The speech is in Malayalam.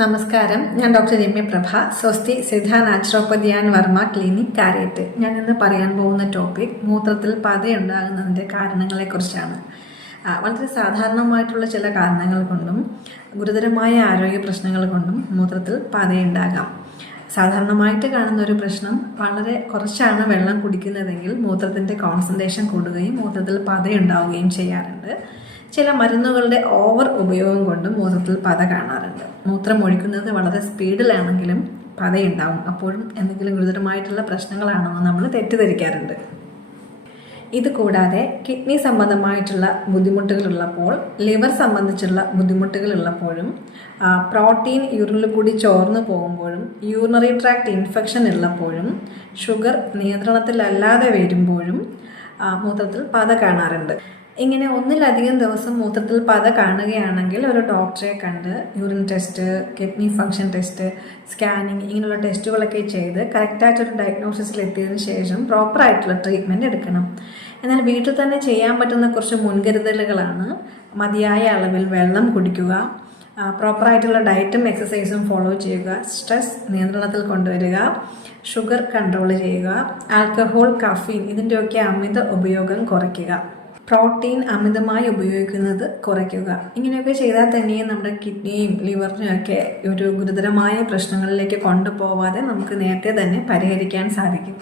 നമസ്കാരം, ഞാൻ doctor Ramya Prabha, Swasti Siddha naturopathy and Varma clinic കാര്യത്ത്. ഞാൻ ഇന്ന് പറയാൻ പോകുന്ന ടോപ്പിക് മൂത്രത്തിൽ പതയുണ്ടാകുന്നതിൻ്റെ കാരണങ്ങളെക്കുറിച്ചാണ്. വളരെ സാധാരണമായിട്ടുള്ള ചില കാരണങ്ങൾ കൊണ്ടും ഗുരുതരമായ ആരോഗ്യ പ്രശ്നങ്ങൾ കൊണ്ടും മൂത്രത്തിൽ പതയുണ്ടാകാം. സാധാരണമായിട്ട് കാണുന്ന ഒരു പ്രശ്നം, വളരെ കുറച്ചാണ് വെള്ളം കുടിക്കുന്നതെങ്കിൽ മൂത്രത്തിൻ്റെ കോൺസെൻട്രേഷൻ കൂടുകയും മൂത്രത്തിൽ പതയുണ്ടാവുകയും ചെയ്യാറുണ്ട്. ചില മരുന്നുകളുടെ ഓവർ ഉപയോഗം കൊണ്ടും മൂത്രത്തിൽ പത കാണാറുണ്ട്. മൂത്രം ഒഴിക്കുന്നത് വളരെ സ്പീഡിലാണെങ്കിലും പതയുണ്ടാവും. അപ്പോഴും എന്തെങ്കിലും ഗുരുതരമായിട്ടുള്ള പ്രശ്നങ്ങളാണെന്ന് നമ്മൾ തെറ്റിദ്ധരിക്കാറുണ്ട്. ഇത് കൂടാതെ കിഡ്നി സംബന്ധമായിട്ടുള്ള ബുദ്ധിമുട്ടുകളുള്ളപ്പോൾ, ലിവർ സംബന്ധിച്ചുള്ള ബുദ്ധിമുട്ടുകളുള്ളപ്പോഴും, പ്രോട്ടീൻ യൂറിനിൽ കൂടി ചോർന്നു പോകുമ്പോഴും, യൂറിനറി ട്രാക്ട് ഇൻഫെക്ഷൻ ഉള്ളപ്പോഴും, ഷുഗർ നിയന്ത്രണത്തിലല്ലാതെ വരുമ്പോഴും മൂത്രത്തിൽ പത കാണാറുണ്ട്. ഇങ്ങനെ ഒന്നിലധികം ദിവസം മൂത്രത്തിൽ പത കാണുകയാണെങ്കിൽ ഒരു ഡോക്ടറെ കണ്ട് urine test, kidney function test, scanning ഇങ്ങനെയുള്ള ടെസ്റ്റുകളൊക്കെ ചെയ്ത് കറക്റ്റായിട്ടൊരു ഡയഗ്നോസിസിൽ എത്തിയതിനു ശേഷം പ്രോപ്പറായിട്ടുള്ള ട്രീറ്റ്മെൻറ്റ് എടുക്കണം. എന്നാൽ വീട്ടിൽ തന്നെ ചെയ്യാൻ പറ്റുന്ന കുറച്ച് മുൻകരുതലുകളാണ്: മതിയായ അളവിൽ വെള്ളം കുടിക്കുക, പ്രോപ്പറായിട്ടുള്ള ഡയറ്റും എക്സസൈസും ഫോളോ ചെയ്യുക, സ്ട്രെസ് നിയന്ത്രണത്തിൽ കൊണ്ടുവരിക, ഷുഗർ കൺട്രോൾ ചെയ്യുക, ആൽക്കഹോൾ, കഫീൻ ഇതിൻ്റെയൊക്കെ അമിത ഉപയോഗം കുറയ്ക്കുക, പ്രോട്ടീൻ അമിതമായി ഉപയോഗിക്കുന്നത് കുറയ്ക്കുക. ഇങ്ങനെയൊക്കെ ചെയ്താൽ തന്നെയും നമ്മുടെ കിഡ്നിയും ലിവറിനും ഒക്കെ ഒരു ഗുരുതരമായ പ്രശ്നങ്ങളിലേക്ക് കൊണ്ടുപോവാതെ നമുക്ക് നേരത്തെ തന്നെ പരിഹരിക്കാൻ സാധിക്കും.